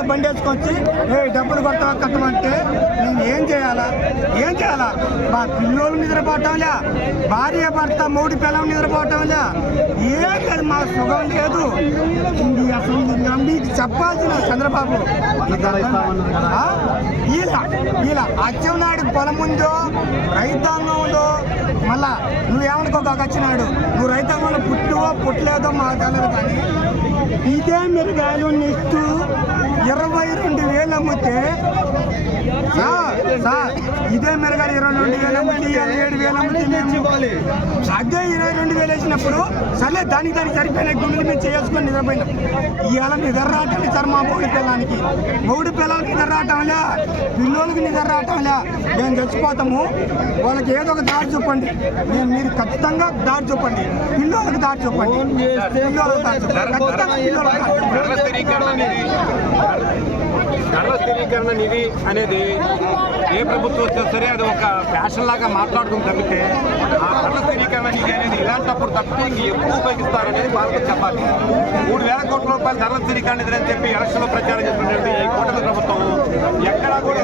మీద బండి వేసుకొచ్చి డబ్బులు కట్టమంటే నేను ఏం చేయాలా మా పిల్లోళ్ళు నిద్రపోవటంలే, భార్య భర్త మూడు పిల్లలు నిద్రపోవటంలే, ఏం లేదు, మా సుఖం లేదు. అసలు మీకు చెప్పాల్సిన చంద్రబాబు ఇలా అచ్చెన్నాయుడు పొలం ఉందో రైతాంగం ఉందో, మళ్ళా నువ్వేమనుకోక వచ్చినాడు, నువ్వు రైతాంగంలో పుట్టలేదో మాకు తెలియదు, కానీ ఇదే మిరగాయలు నెక్స్ట్ 22,000 అమ్మితే ఇదే మిరగాయలు 22,000 అమ్మితే 7,000 అమ్మితే అదే 22,000 వేసినప్పుడు సర్లే దానికి సరిపోయిన గుండెలు మేము చేసుకొని నిద్రపోయినాం. ఇవాళ నిద్ర రావటం సార్ మా మూడు పిల్లలకి నిద్ర రావటంలే, పిల్లోళ్ళకి నిద్ర రావటంలే. మేము చచ్చిపోతాము, వాళ్ళకి ఏదో ఒక దారి చూపండి, మీరు ఖచ్చితంగా దారి చూపండి, పిల్లోళ్ళకి దారి చూపండి, పిల్లోళ్ళకి దారి చూపండి, ఖచ్చితంగా ధరల స్థిరీకరణ నిధి అనేది ఏ ప్రభుత్వం వచ్చినా సరే అది ఒక ఫ్యాషన్ లాగా మాట్లాడుకుని తప్పితే ఆ ధరల స్థిరీకరణ నిధి అనేది ఇలాంటప్పుడు తప్పితే ఇంక ఎప్పుడు ఉపయోగిస్తారనేది వాళ్ళకి చెప్పాలి. 3,000 కోట్ల రూపాయలు ధరల స్థిరీకరణ నిధి అని చెప్పి ఎలక్షన్లో ప్రచారం చేస్తున్నటువంటి ఈ కూటమి ప్రభుత్వం ఎక్కడా కూడా